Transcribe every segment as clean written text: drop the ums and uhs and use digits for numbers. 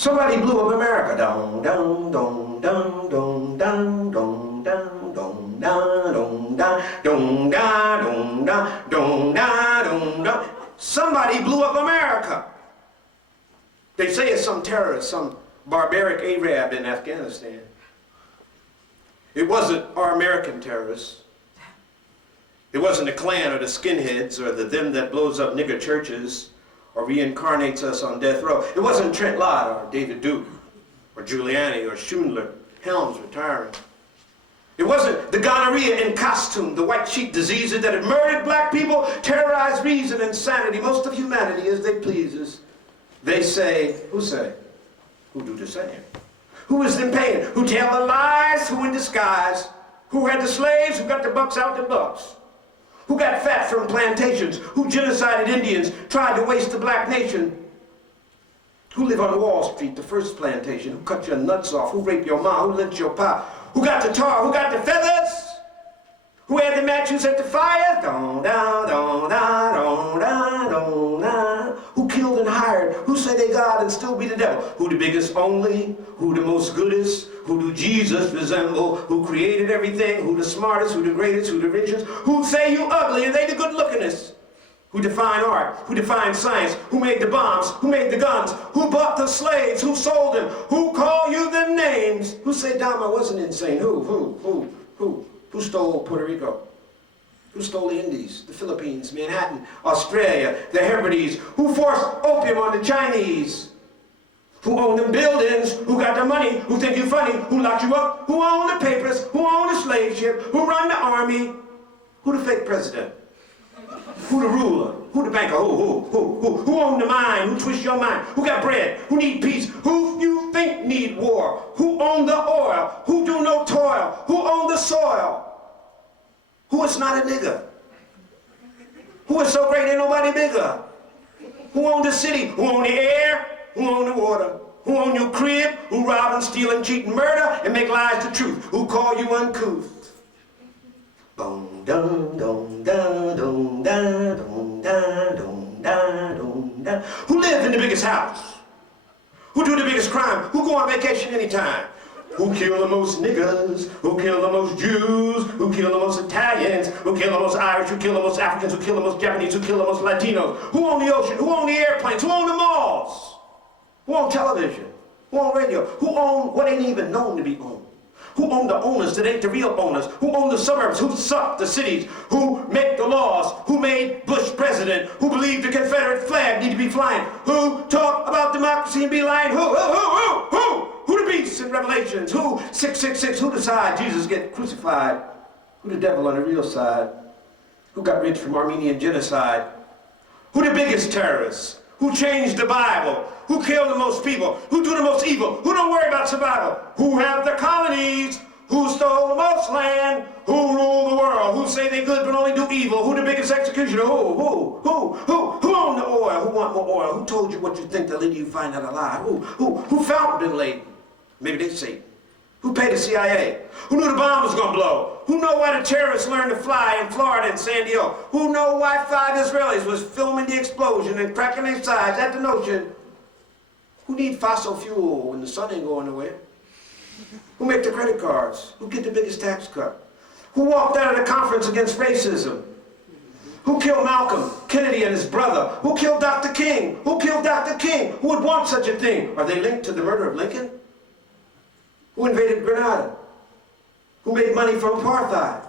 Somebody blew up America. Dong, dong, dong, dong, dong, dong, dong, dong, dong, dong, dong, dong, dong, dong, dong, dong, dong. Somebody blew up America. They say it's some terrorist, some barbaric Arab in Afghanistan. It wasn't our American terrorists. It wasn't the Klan or the skinheads or the them that blows up nigger churches or reincarnates us on death row. It wasn't Trent Lott or David Duke or Giuliani or Schindler, Helms retiring. It wasn't the gonorrhea in costume, the white sheet diseases that had murdered black people, terrorized reason and sanity, most of humanity as they pleases. They say, who say? Who do the same? Who is in pain? Who tell the lies? Who in disguise? Who had the slaves? Who got the bucks out the bucks? Who got fat from plantations? Who genocided Indians, tried to waste the black nation? Who lived on Wall Street, the first plantation? Who cut your nuts off? Who raped your mom? Who lynched your pa? Who got the tar? Who got the feathers? Who had the match? Who set the fire? Don, don, don, don, don, don, don, don. Who killed and hired? Who say they God and still be the devil? Who the biggest only? Who the most goodest? Who do Jesus resemble? Who created everything? Who the smartest? Who the greatest? Who the richest? Who say you ugly and they the good lookingest? Who define art? Who define science? Who made the bombs? Who made the guns? Who bought the slaves? Who sold them? Who call you the names? Who say Dama wasn't insane? Who stole Puerto Rico? Who stole the Indies, the Philippines, Manhattan, Australia, the Hebrides? Who forced opium on the Chinese? Who owned them buildings? Who got the money? Who think you funny? Who locked you up? Who owned the papers? Who owned the slave ship? Who run the army? Who the fake president? Who the ruler? Who the banker? Who owned the mind? Who twist your mind? Who got bread? Who need peace? Who you think need war? Who own the oil? Who do no toil? Who own the soil? Who is not a nigger? Who is so great ain't nobody bigger? Who own the city? Who own the air? Who own the water? Who own your crib? Who rob and steal and cheat and murder and make lies the truth? Who call you uncouth? Boom, dum, dum, dum, dum, dum, dum, dum, dum, dum, dum. Who live in the biggest house? Who do the biggest crime? Who go on vacation anytime? Who kill the most niggas? Who kill the most Jews? Who kill the most Italians? Who kill the most Irish? Who kill the most Africans? Who kill the most Japanese? Who kill the most Latinos? Who own the ocean? Who own the airplanes? Who own the malls? Who own television? Who own radio? Who own what ain't even known to be owned? Who own the owners that ain't the real owners? Who own the suburbs? Who suck the cities? Who make the laws? Who made Bush president? Who believed the Confederate flag need to be flying? Who talk about democracy and be lying? Who the beasts in Revelations? Who 666? Who decide Jesus get crucified? Who the devil on the real side? Who got rich from Armenian genocide? Who the biggest terrorists? Who changed the Bible? Who killed the most people? Who do the most evil? Who don't worry about survival? Who have the colonies? Who stole the most land? Who rule the world? Who say they good but only do evil? Who the biggest executioner? Who own the oil? Who want more oil? Who told you what you think that later you find out a lie? Who found Bin Laden? Maybe they Satan. Who paid the CIA? Who knew the bomb was gonna blow? Who know why the terrorists learned to fly in Florida and San Diego? Who know why 5 Israelis was filming the explosion and cracking their sides at the notion? Who need fossil fuel when the sun ain't going nowhere? Who make the credit cards? Who get the biggest tax cut? Who walked out of the conference against racism? Who killed Malcolm, Kennedy and his brother? Who killed Dr. King? Who killed Dr. King? Who would want such a thing? Are they linked to the murder of Lincoln? Who invaded Grenada? Who made money from apartheid?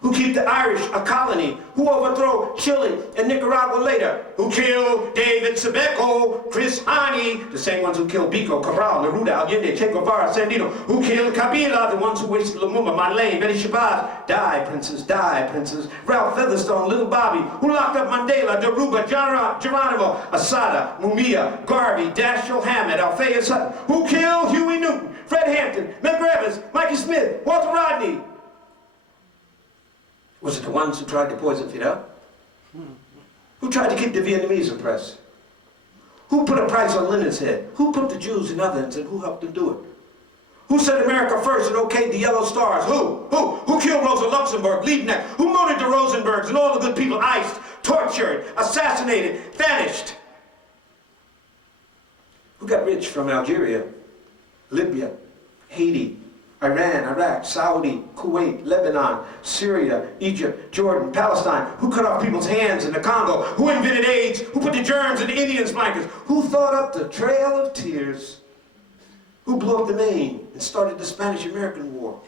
Who keep the Irish a colony? Who overthrow Chile and Nicaragua later? Who killed David Sebeco, Chris Hani, the same ones who killed Biko, Cabral, Neruda, Allende, Che Guevara, Sandino? Who killed Kabila, the ones who wasted Lumumba, Marlene, Betty Shabazz? Die, princes. Ralph Featherstone, Little Bobby. Who locked up Mandela, Deruba, Geronimo, Asada, Mumia, Garvey, Dashiell Hammett, Alphaeus Hutton? Who killed Huey Newton, Fred Hampton, Medgar Evers, Mikey Smith, Walter Rodney? Was it the ones who tried to poison Fidel? Who tried to keep the Vietnamese oppressed? Who put a price on Lenin's head? Who put the Jews in ovens and who helped them do it? Who said America first and okayed the yellow stars? Who killed Rosa Luxemburg, Liebknecht? Who murdered the Rosenbergs and all the good people iced, tortured, assassinated, vanished? Who got rich from Algeria, Libya, Haiti, Iran, Iraq, Saudi, Kuwait, Lebanon, Syria, Egypt, Jordan, Palestine? Who cut off people's hands in the Congo? Who invented AIDS? Who put the germs in the Indians' blankets? Who thought up the Trail of Tears? Who blew up the Maine and started the Spanish-American War?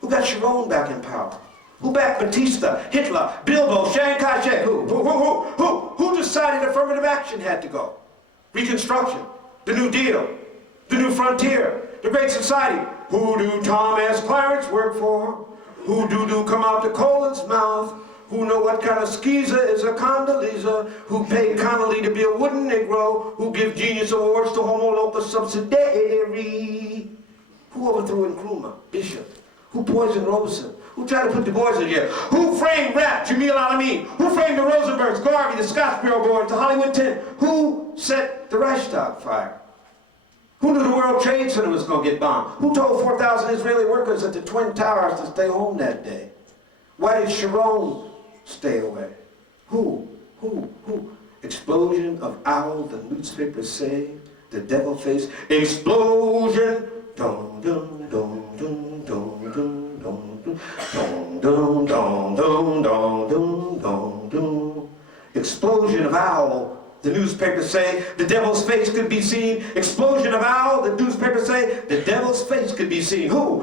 Who got Sharon back in power? Who backed Batista, Hitler, Bilbo, Chiang Kai-shek? Who decided affirmative action had to go? Reconstruction, the New Deal, the New Frontier, the Great Society. Who do Tom S. Clarence work for? Who do come out to Colin's mouth? Who know what kind of skeezer is a Condoleezza? Who paid Connolly to be a wooden Negro? Who give genius awards to Homo locus subsidiary? Who overthrew Nkrumah, Bishop? Who poisoned Robeson? Who tried to put Du Bois in jail? Who framed Rap, Jamil Alameen? Who framed the Rosenbergs, Garvey, the Scottsboro Board, the Hollywood 10? Who set the Reichstag fire? Who knew the World Trade Center was going to get bombed? Who told 4,000 Israeli workers at the Twin Towers to stay home that day? Why did Sharon stay away? Who? Explosion of owl, the newspapers say, the devil face. Explosion! Dum dum dum dum dum dum dum dum dum dum dum dum dum dum. Explosion of owl. The newspapers say the devil's face could be seen. Explosion of owl. The newspapers say the devil's face could be seen. Who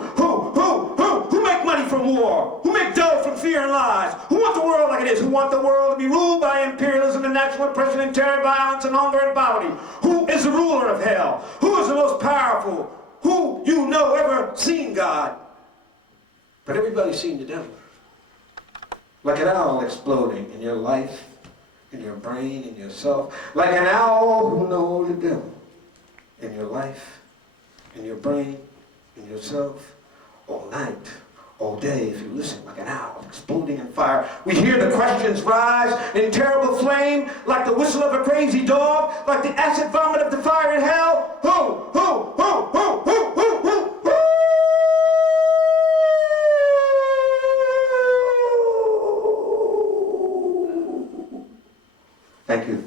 make money from war? Who make dough from fear and lies? Who want the world like it is? Who want the world to be ruled by imperialism and national oppression and terror, violence and hunger and poverty? Who is the ruler of hell? Who is the most powerful? Who you know ever seen God? But everybody's seen the devil. Like an owl exploding in your life, in your brain, in yourself. Like an owl who knows the devil. In your life, in your brain, in yourself. All night, all day, if you listen, like an owl exploding in fire. We hear the questions rise in terrible flame, like the whistle of a crazy dog, like the acid vomit of the fire in hell. Who? Thank you.